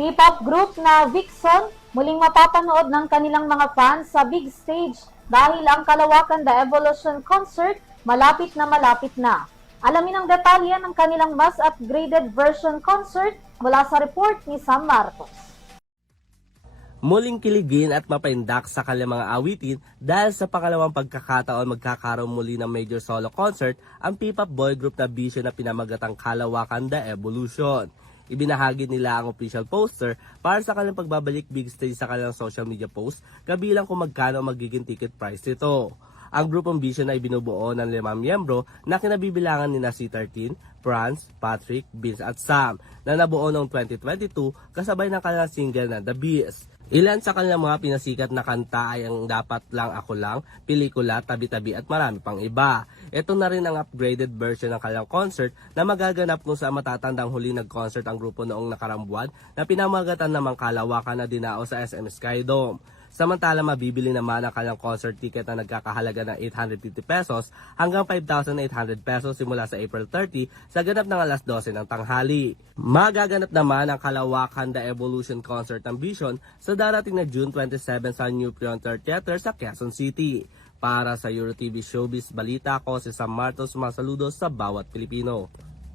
P-pop group na Vixen muling mapapanood ng kanilang mga fans sa big stage dahil ang Kalawakan The Evolution concert malapit na. Alamin ang detalye ng kanilang mas upgraded version concert mula sa report ni Sam Marcos. Muling kiligin at mapaindak sa kanilang mga awitin dahil sa pangalawang pagkakataon magkakaroon muli ng major solo concert ang P-pop boy group na Vision na pinamagatang Kalawakan The Evolution. Ibinahagi nila ang official poster para sa kanilang pagbabalik big stage sa kanilang social media post kabilang kung magkano magiging ticket price nito. Ang grupong Vision ay binubuo ng 5 miyembro na kinabibilangan ni na si 13, Franz, Patrick, Vince at Sam na nabuo noong 2022 kasabay ng kanilang single na The Beast. Ilan sa kanilang mga pinasikat na kanta ay ang Dapat Lang Ako Lang, Pelikula, Tabi-Tabi at marami pang iba. Ito na rin ang upgraded version ng kanilang concert na magaganap kung sa matatandang huli nag-concert ang grupo noong nakarang buwan na pinamagatan namang Kalawakan na dinao sa SM Skydome. Samantala mabibili naman ang kanilang concert ticket na nagkakahalaga ng 850 pesos hanggang 5,800 pesos simula sa April 30 sa ganap ng alas 12 ng tanghali. Magaganap naman ang Kalawakan The Evolution Concert ng Vision sa darating na June 27 sa New Frontier Theater sa Quezon City. Para sa EuroTV Showbiz Balita ko si Sam Marcos, sumasaludos sa bawat Pilipino.